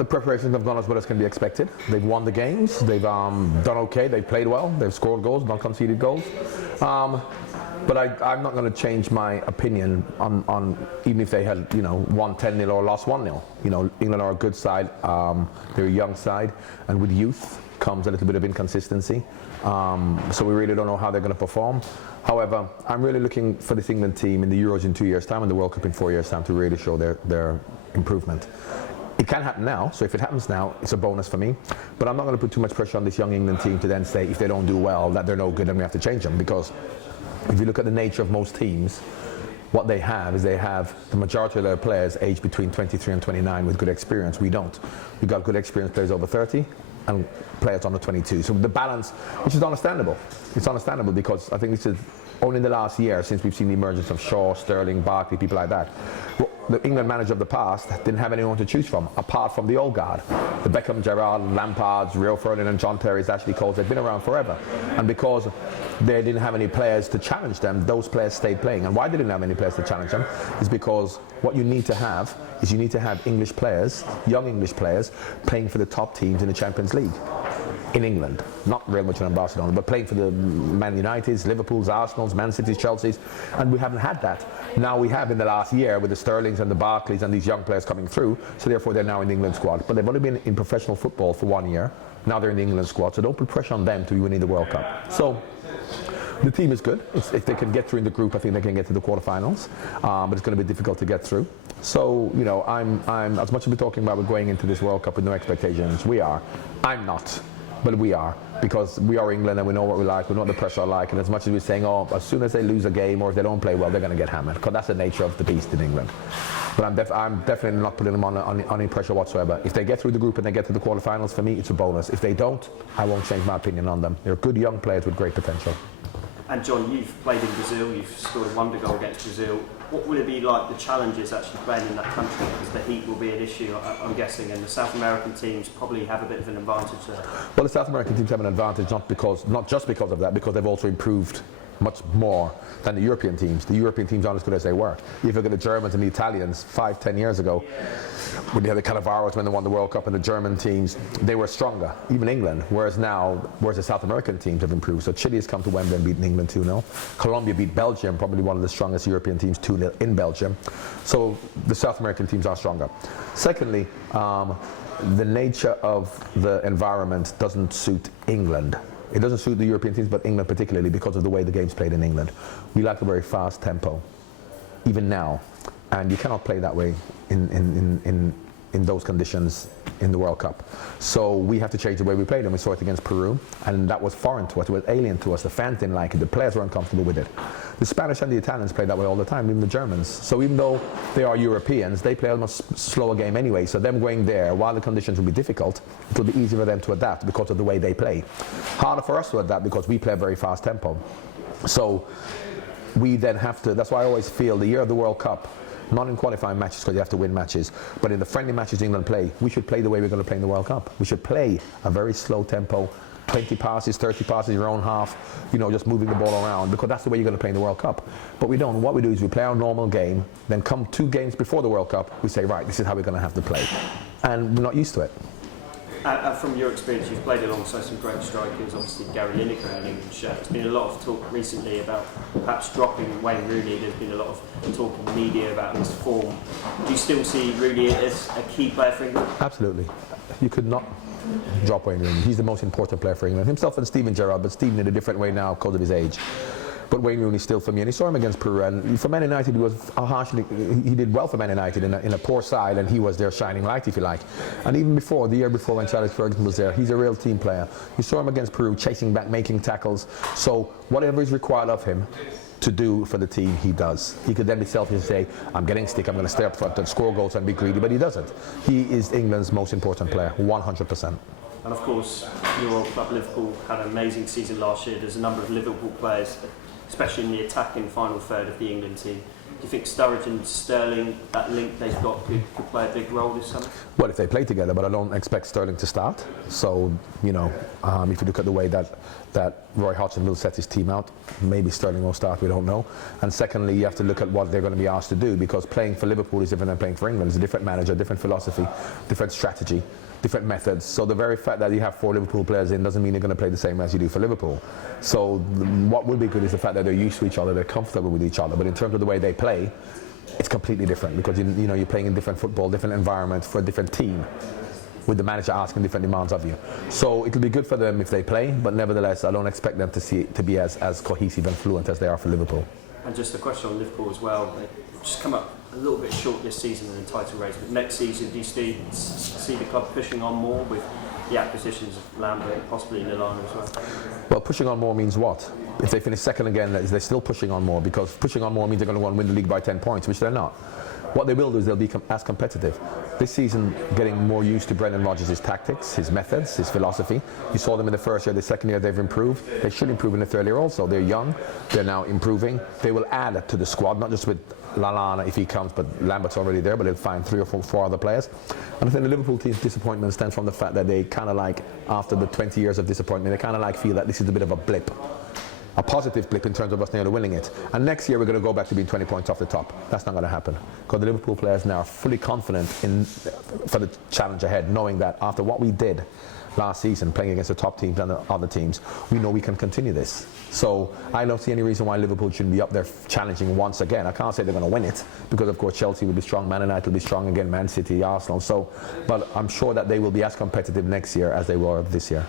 the preparations have gone as well as can be expected. They've won the games. They've done okay. They've played well. They've scored goals, not conceded goals. But I'm not going to change my opinion on even if they had, won 10-0 or lost 1-0. England are a good side. They're a young side, and with youth comes a little bit of inconsistency. So we really don't know how they're going to perform. However, I'm really looking for this England team in the Euros in 2 years' time and the World Cup in 4 years' time to really show their improvement. It can happen now, so if it happens now, it's a bonus for me. But I'm not going to put too much pressure on this young England team to then say if they don't do well that they're no good and we have to change them. Because if you look at the nature of most teams, what they have is they have the majority of their players aged between 23 and 29 with good experience. We don't. We've got good experienced players over 30 and players under 22. So the balance, which is understandable. It's understandable because I think this is only in the last year since we've seen the emergence of Shaw, Sterling, Barkley, people like that. The England manager of the past didn't have anyone to choose from apart from the old guard. The Beckham, Gerrard, Lampards, Rio Ferdinand, John Terry's, Ashley Cole's, they've been around forever. And because they didn't have any players to challenge them, those players stayed playing. And why they didn't have any players to challenge them is because what you need to have is you need to have English players, young English players, playing for the top teams in the Champions League. In England, not Real Madrid and Barcelona, but playing for the Man Uniteds, Liverpools, Arsenals, Man Cities, Chelseas, and we haven't had that. Now we have in the last year with the Sterlings and the Barkleys and these young players coming through, so therefore they're now in the England squad. But they've only been in professional football for 1 year, now they're in the England squad, so don't put pressure on them to be winning the World Cup. So the team is good. If they can get through in the group, I think they can get to the quarterfinals, but it's going to be difficult to get through. So, I'm as much as we're talking about we're going into this World Cup with no expectations, I'm not. But we are, because we are England and we know what we like, we know what the pressure are like, and as much as we're saying, as soon as they lose a game or if they don't play well, they're going to get hammered, because that's the nature of the beast in England. But I'm definitely not putting them on any pressure whatsoever. If they get through the group and they get to the quarterfinals, for me, it's a bonus. If they don't, I won't change my opinion on them. They're good young players with great potential. And John, you've played in Brazil, you've scored a wonder goal against Brazil. What will it be like, the challenges actually playing in that country? Because the heat will be an issue, I'm guessing, and the South American teams probably have a bit of an advantage there. Well, the South American teams have an advantage not just because of that, because they've also improved much more than the European teams. The European teams aren't as good as they were. If you look at the Germans and the Italians 5-10 years ago, when they had the Cannavaros when they won the World Cup, and the German teams, they were stronger, even England, whereas the South American teams have improved. So Chile has come to Wembley and beaten England 2-0. Colombia beat Belgium, probably one of the strongest European teams, 2-0 in Belgium. So the South American teams are stronger. Secondly, the nature of the environment doesn't suit England. It doesn't suit the European teams, but England particularly, because of the way the game's played in England. We like a very fast tempo, even now. And you cannot play that way in those conditions in the World Cup. So we have to change the way we played, and we saw it against Peru, and that was foreign to us, it was alien to us. The fans didn't like it, the players were uncomfortable with it. The Spanish and the Italians play that way all the time, even the Germans. So even though they are Europeans, they play a much slower game anyway, so them going there, while the conditions will be difficult, it will be easier for them to adapt because of the way they play. Harder for us to adapt because we play a very fast tempo. So we then have to, that's why I always feel the year of the World Cup, not in qualifying matches because you have to win matches, but in the friendly matches England play, we should play the way we're going to play in the World Cup. We should play a very slow tempo, 20 passes, 30 passes, your own half, just moving the ball around, because that's the way you're going to play in the World Cup. But we don't. What we do is we play our normal game, then come 2 games before the World Cup, we say, right, this is how we're going to have to play. And we're not used to it. From your experience, you've played alongside some great strikers, obviously Gary Lineker in an England shirt. There's been a lot of talk recently about perhaps dropping Wayne Rooney. There's been a lot of talk in the media about his form. Do you still see Rooney as a key player for England? Absolutely. You could not drop Wayne Rooney. He's the most important player for England. Himself and Steven Gerrard, but Steven in a different way now because of his age. But Wayne Rooney still for me, and he saw him against Peru, and for Man United he did well for Man United in a poor side, and he was their shining light, if you like. And even before, the year before when Alex Ferguson was there, he's a real team player. You saw him against Peru, chasing back, making tackles, so whatever is required of him to do for the team, he does. He could then be selfish and say, I'm getting stick, I'm going to stay up front and score goals and be greedy, but he doesn't. He is England's most important player, 100%. And of course, your old club Liverpool had an amazing season last year. There's a number of Liverpool players, especially in the attacking final third of the England team. you think Sturridge and Sterling, that link they've got, could play a big role this summer? Well, if they play together, but I don't expect Sterling to start. So, you know, if you look at the way that Roy Hodgson will set his team out, maybe Sterling will start, we don't know. And secondly, you have to look at what they're going to be asked to do, because playing for Liverpool is different than playing for England. It's a different manager, different philosophy, different strategy, different methods. So the very fact that you have 4 Liverpool players in doesn't mean they're going to play the same as you do for Liverpool. So what will be good is the fact that they're used to each other, they're comfortable with each other. But in terms of the way they play, it's completely different, because you know, you're playing in different football, different environments for a different team, with the manager asking different demands of you. So it'll be good for them if they play, but nevertheless, I don't expect them to be as cohesive and fluent as they are for Liverpool. And just a question on Liverpool as well. They just come up a little bit short this season in the title race. But next season, do you see the club pushing on more with the acquisitions of Lambert and possibly Lallana as well? Well, pushing on more means what? If they finish second again, they're still pushing on more, because pushing on more means they're going to go and win the league by 10 points, which they're not. What they will do is they'll be as competitive. This season, getting more used to Brendan Rodgers' tactics, his methods, his philosophy. You saw them in the first year, the second year they've improved. They should improve in the third year also. They're young, they're now improving. They will add to the squad, not just with Lallana if he comes, but Lambert's already there, but they'll find 3 or 4 other players. And I think the Liverpool team's disappointment stems from the fact that they kind of like, after the 20 years of disappointment, they kind of like feel that this is a bit of a blip. A positive blip in terms of us nearly winning it. And next year we're going to go back to being 20 points off the top. That's not going to happen, because the Liverpool players now are fully confident for the challenge ahead, knowing that after what we did last season, playing against the top teams and the other teams, we know we can continue this. So I don't see any reason why Liverpool shouldn't be up there challenging once again. I can't say they're going to win it, because of course Chelsea will be strong, Man United will be strong again, Man City, Arsenal. So, but I'm sure that they will be as competitive next year as they were this year.